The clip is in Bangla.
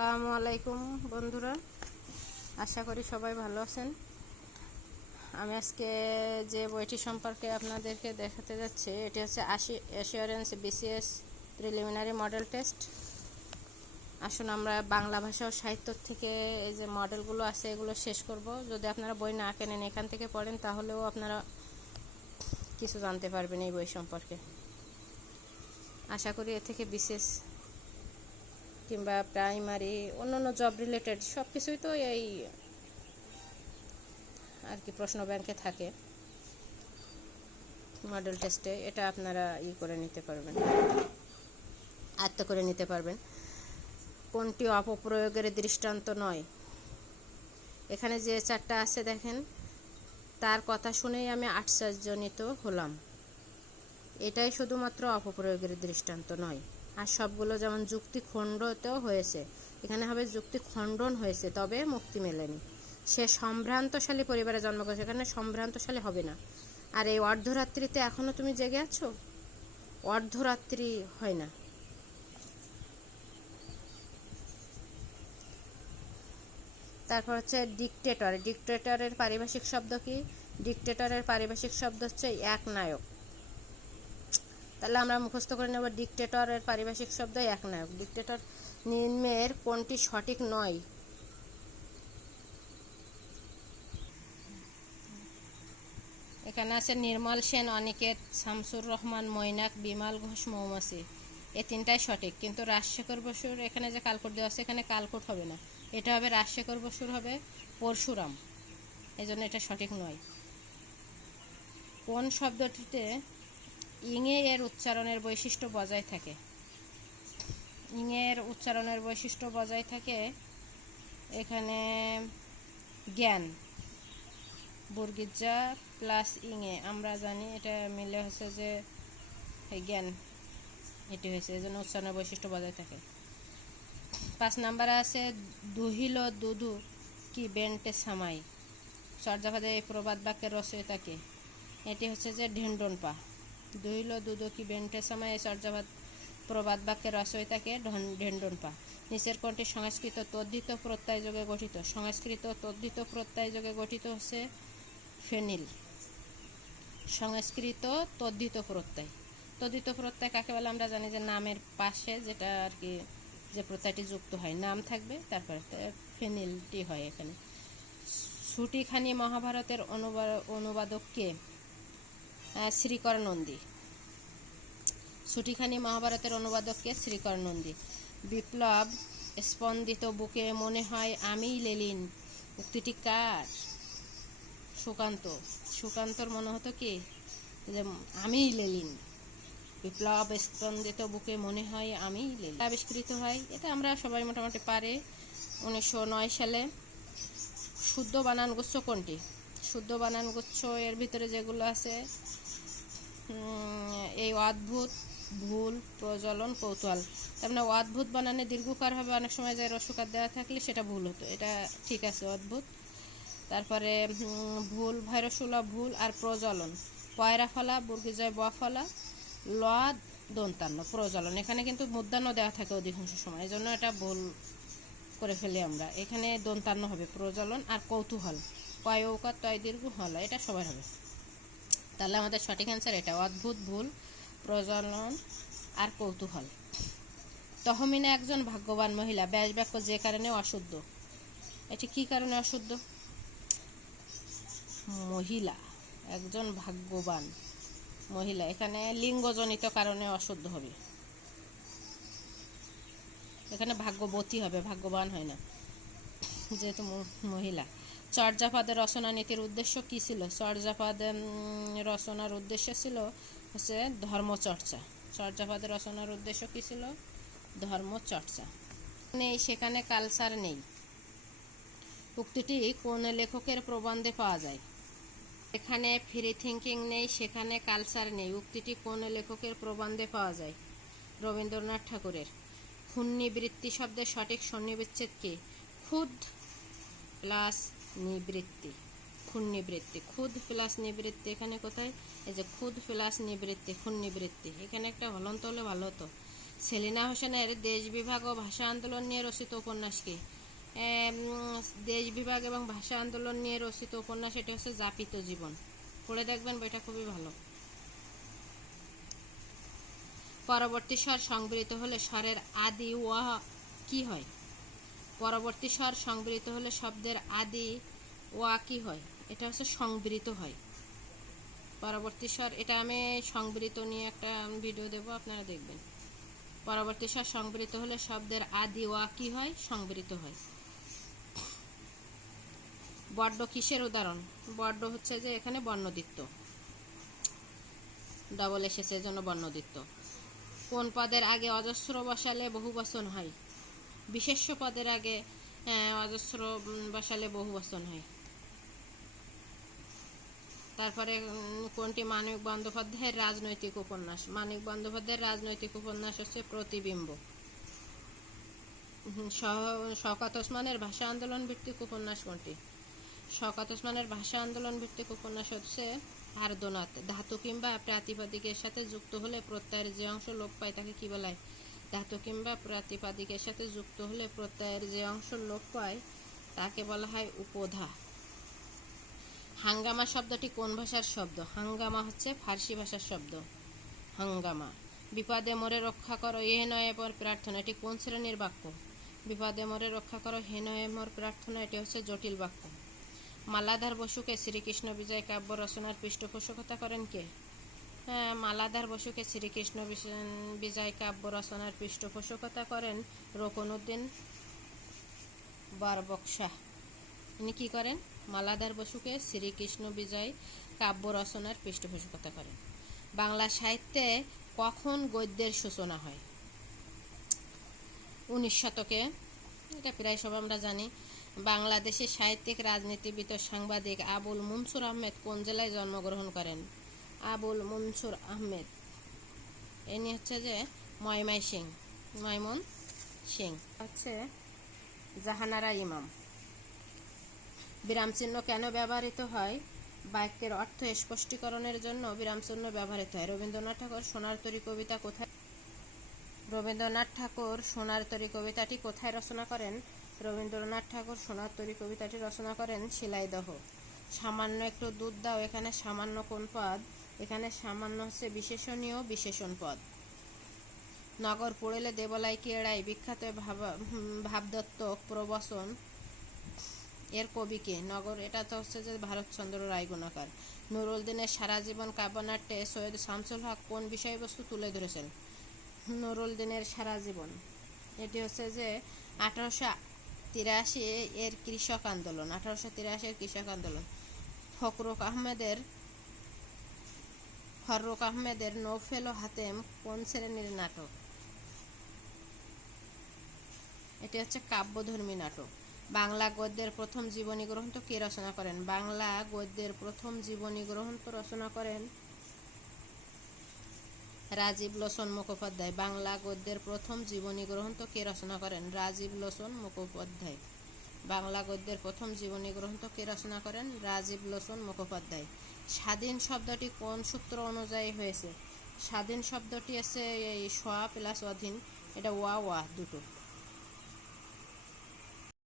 আসসালামু আলাইকুম বন্ধুরা, আশা করি সবাই ভালো আছেন। আমি আজকে যে বইটি সম্পর্কে আপনাদেরকে দেখাতে যাচ্ছি এটি হচ্ছে assurance BCS preliminary model test. আসুন আমরা বাংলা ভাষা ও সাহিত্য থেকে এই যে মডেলগুলো আছে এগুলো শেষ করব। যদি আপনারা বই না কেনেন এখান থেকে পড়েন তাহলেও আপনারা কিছু জানতে পারবেন এই বই সম্পর্কে। আশা করি এ থেকে বিসিএস কিংবা প্রাইমারি অন্যান্য জব রিলেটেড সব কিছুই তো এই আর কি প্রশ্ন ব্যাংকে থাকে মডেল টেস্টে। এটা আপনারা করে নিতে পারবেন, আয়ত্ত করে নিতে পারবেন। কোনটি অপপ্রয়োগের দৃষ্টান্ত নয়? এখানে যে চারটা আছে দেখেন, তার কথা শুনেই আমি আশ্চর্যজনিত হলাম। এটাই শুধুমাত্র অপপ্রয়োগের দৃষ্টান্ত নয়। আর সবগুলো যেমন যুক্তি খণ্ডতেও হয়েছে, এখানে হবে যুক্তি খণ্ডন হয়েছে তবে মুক্তি মেলেনি। সে সম্ভ্রান্তশালী পরিবারে জন্মগ্রহণ, এখানে সম্ভ্রান্তশালী হবে না। আর এই অর্ধরাত্রিতে এখনো তুমি জেগে আছো, অর্ধরাত্রি হয় না। তারপর হচ্ছে ডিক্টেটর। ডিক্টেটরের পারিভাষিক শব্দ কি? ডিক্টেটরের পারিভাষিক শব্দ হচ্ছে একনায়ক। তাহলে আমরা মুখস্থ করে নেব, ডিক্টেটরের পারিভাষিক শব্দ একনায়ক। ডিক্টেটর নিম্নের কোনটি সঠিক নয়? এখানে আছে নির্মল সেন, অনিকেত, শামসুর রহমান, মৈনাক, বিমল ঘোষ, মৌমাছি। এই তিনটাই সঠিক, কিন্তু রাজশেখর বসুর এখানে যে কালকোট দেওয়া আছে এখানে কালকোট হবে না, এটা হবে রাজশেখর বসুর হবে পরশুরাম, এই জন্য এটা সঠিক নয়। কোন শব্দটিতে ইঙে এর উচ্চারণের বৈশিষ্ট্য বজায় থাকে? ইঙের উচ্চারণের বৈশিষ্ট্য বজায় থাকে এখানে জ্ঞান, বর্গিজা প্লাস ইঙে, আমরা জানি এটা মিলে হচ্ছে যে জ্ঞান, এটি হয়েছে, এই জন্য উচ্চারণের বৈশিষ্ট্য বজায় থাকে। 5 নম্বরে আছে দুহিল দুধু কি বেন্টে সামাই। চর্যাপদে এই প্রবাদ বাক্যের রচয়িতাকে? এটি হচ্ছে যে ঢেন্ডনপা। দুহিল দুধু কি বেন্টে সামাই এই চর্যাপদ প্রবাদ বাক্যের রচয়িতাকে? ঢেন্ডনপা। নিচের কোনটি সংস্কৃত তদ্ধিত প্রত্যয় যোগে গঠিত? সংস্কৃত তদ্ধিত প্রত্যয় যোগে গঠিত হচ্ছে ফেনিল। সংস্কৃত তদ্ধিত প্রত্যয়। তদ্ধিত প্রত্যয় কাকে বলে? আমরা জানি যে নামের পাশে যেটা আর কি যে প্রত্যয়টি যুক্ত হয়, নাম থাকবে তারপরে ফেনিলটি হয় এখানে। ছুটিখানি মহাভারতের অনুবাদককে? শ্রীকর নন্দী। ছুটিখানি মহাভারতের অনুবাদককে? শ্রীকর নন্দী। বিপ্লব স্পন্দিত বুকে মনে হয় আমিই লেলিন, উক্তিটি কার? সুকান্ত। সুকান্তর মনে হতো কি যে আমিই লেলিন। বিপ্লব স্পন্দিত বুকে মনে হয় আমি লেলিন আবিষ্কৃত হয়, এটা আমরা সবাই মোটামুটি পারে 1909 সালে। শুদ্ধ বানান গুচ্ছ কোনটি? শুদ্ধ বানান গুচ্ছ এর ভিতরে যেগুলো আছে এই অদ্ভুত, ভুল, প্রজ্বলন, কৌতূহল। তার মানে অদ্ভুত বানানে দীর্ঘকার হবে, অনেক সময় যায় রসকার দেওয়া থাকলে সেটা ভুল হতো, এটা ঠিক আছে অদ্ভুত। তারপরে ভুল, ভাইরসুলা ভুল, আর প্রজ্বলন পয়রা ফলা, বর্গিজয় ব ফলা, ল দন্তান্ন, প্রজ্বলন। এখানে কিন্তু মূর্ধন্য দেওয়া থাকে অধিকাংশ সময়, এই জন্য এটা ভুল করে ফেলি আমরা। এখানে দন্তান্ন হবে প্রজ্বলন। আর কৌতূহল কয় ঔকার তয় দীর্ঘ হল, এটা সবার হবে। তাহলে আমাদের সঠিক অ্যান্সার এটা, অদ্ভুত, ভুল, প্রজ্বলন আর কৌতূহল। তহমিনা একজন ভাগ্যবান মহিলা, ব্যাস বাক্য যে কারণে অশুদ্ধ। এটি কি কারণে অশুদ্ধ? মহিলা, একজন ভাগ্যবান মহিলা, এখানে লিঙ্গজনিত কারণে অশুদ্ধ হবে, এখানে ভাগ্যবতী হবে, ভাগ্যবান হয় না যেহেতু মহিলা। চর্যাপদের রচনা নীতির উদ্দেশ্য কি ছিল? চর্যাপদ রচনার উদ্দেশ্য ছিল হচ্ছে ধর্মচর্চা। চর্যাপদের রচনার উদ্দেশ্য কি ছিল? ধর্মচর্চা। নেই সেখানে কালচার নেই, উক্তিটি কোন লেখকের প্রবন্ধে পাওয়া যায়? এখানে ফ্রি থিঙ্কিং নেই সেখানে কালচার নেই, উক্তিটি কোন লেখকের প্রবন্ধে পাওয়া যায়? রবীন্দ্রনাথ ঠাকুরের। ক্ষুণ্ণিবৃত্তি শব্দের সঠিক সন্নিবিচ্ছেদ কি? ক্ষুদ প্লাস নিবৃত্তি। ক্ষুণ্ণিবৃত্তি, ক্ষুদ প্লাস নিবৃত্তি, এখানে কোথায়? এই যে ক্ষুদ প্লাস নিবৃত্তি, ক্ষুণ্ণিবৃত্তি। এখানে একটা হলন্ত হলে ভালো হতো। সেলিনা হোসেনের দেশ বিভাগ ও ভাষা আন্দোলন নিয়ে রচিত উপন্যাস কি? দেশ বিভাগ এবং ভাষা আন্দোলন নিয়ে রচিত উপন্যাস এটি হচ্ছে যাপিত জীবন। পড়ে দেখবেন, বইটা খুবই ভালো। পরবর্তী স্বর সংবৃত হলে স্বরের আদি ওয়া কি হয়? পরবর্তী স্বর সংবৃত হলে শব্দের আদি ওয়া কি হয়? এটা হচ্ছে সংবৃত হয়। পরবর্তী স্বর, এটা আমি সংবৃত নিয়ে একটা ভিডিও দেব, আপনারা দেখবেন। পরবর্তী স্বর সংবৃত হলে শব্দের আদি ওয়া কি হয়? সংবৃত হয়। বড্ড কিসের উদাহরণ? বড্ড হচ্ছে যে এখানে বর্ণদ্বিত্ব, ডবল এসেছে এজন্য বর্ণদ্বিত্ব। কোন পদের আগে অজস্র বসালে বহুবচন হয়? বিশেষ্য পদের আগে অজস্র বসালে বহুবচন হয়। তারপরে কোনটি মানিক বন্দ্যোপাধ্যায়ের রাজনৈতিক উপন্যাস? মানিক বন্দ্যোপাধ্যায়ের রাজনৈতিক উপন্যাস হচ্ছে প্রতিবিম্ব। শওকত ওসমানের ভাষা আন্দোলন ভিত্তিক উপন্যাস কোনটি? শওকত ওসমানের ভাষা আন্দোলন ভিত্তিক উপন্যাস হচ্ছে আর্দনাথ। ধাতু কিংবা প্রাতিপদিকের সাথে যুক্ত হলে প্রত্যয়ের যে অংশ লোপ পায় তাকে কি বলা হয়? ধাতু কিংবা প্রাতিপদিকের সাথে যুক্ত হলে প্রত্যয়ের যে অংশ লোপ পায় তাকে বলা হয় উপধা। হাঙ্গামা শব্দটি কোন ভাষার শব্দ? হাঙ্গামা হচ্ছে ফার্সি ভাষার শব্দ। হাঙ্গামা। বিপদে মোরে রক্ষা করো এ নয় মোর প্রার্থনা, এটি কোন শ্রেণীর বাক্য? বিপদে মোরে রক্ষা করো হে নয় মোর প্রার্থনা, এটি হচ্ছে জটিল বাক্য। মালাধার বসুকে শ্রীকৃষ্ণ বিজয় কাব্য রচনার পৃষ্ঠপোষকতা করেন কে? মালাধার বসুকে শ্রীকৃষ্ণ বিজয় কাব্য রচনার পৃষ্ঠপোষকতা করেন রকনউদ্দিন বরবকশাহ। ইনি কি করেন? মালাধার বসুকে শ্রীকৃষ্ণ বিজয় কাব্য রচনার পৃষ্ঠপোষকতা করেন। বাংলা সাহিত্যে কখন গদ্যের সূচনা হয়? 19 শতকে, এটা প্রায় সব আমরা জানি। বাংলাদেশের সাহিত্যিক, রাজনীতিবিদ ও সাংবাদিক আবুল মনসুর আহমেদ কোন জেলায় জন্মগ্রহণ করেন? আবুল মনসুর আহমেদ ইনি হচ্ছে যে ময়মনসিংহ হচ্ছে জাহানারা ইমাম। বিরামচিহ্ন কেন ব্যবহৃত হয়? বাক্যের অর্থ স্পষ্টীকরণের জন্য বিরামচিহ্ন ব্যবহৃত হয়। রবীন্দ্রনাথ ঠাকুর সোনার তরী কবিতাটি কোথায় রচনা করেন? রবীন্দ্রনাথ ঠাকুর সোনার তরী কবিতাটি রচনা করেন শিলাইদহ। সামান্য একটু দুধ দাও, এখানে সামান্য কোন পদ? এখানে সামান্য হচ্ছে বিশেষণীয় বিশেষণ পদ। নগর পড়িলে দেবলাই কি এড়াই বিখ্যাত ভাবদত্তক প্রবচন এর কবি কে? নগর, এটা তো হচ্ছে যে ভারতচন্দ্র রায়গুণাকার। নুরুল দিনের সারা জীবন কাব্যনাট্যে সৈয়দ শামসুল হক কোন বিষয়বস্তু তুলে ধরেছেন? নুরুল দিনের সারা জীবন, এটি হচ্ছে যে 1883 এর কৃষক আন্দোলন। 1883 এর কৃষক আন্দোলন। ফররুখ আহমেদের নৌফেল ও হাতেম কোন শ্রেণীর নাটক? এটি হচ্ছে কাব্যধর্মী নাটক। বাংলা গদ্যের প্রথম জীবনী গ্রন্থ কে রচনা করেন? বাংলা গদ্যের প্রথম জীবনী গ্রন্থ রচনা করেন রাজীব লোচন মুখোপাধ্যায়। বাংলা গদ্যের প্রথম জীবনী গ্রন্থ কে রচনা করেন? রাজীব লোচন মুখোপাধ্যায়। বাংলা গদ্যের প্রথম জীবনী গ্রন্থ কে রচনা করেন? রাজীব লোচন মুখোপাধ্যায়। স্বাধীন শব্দটি কোন সূত্র অনুযায়ী হয়েছে? স্বাধীন শব্দটি আছে এই স্ব প্লাস অধীন, এটা ওয়া দুটো।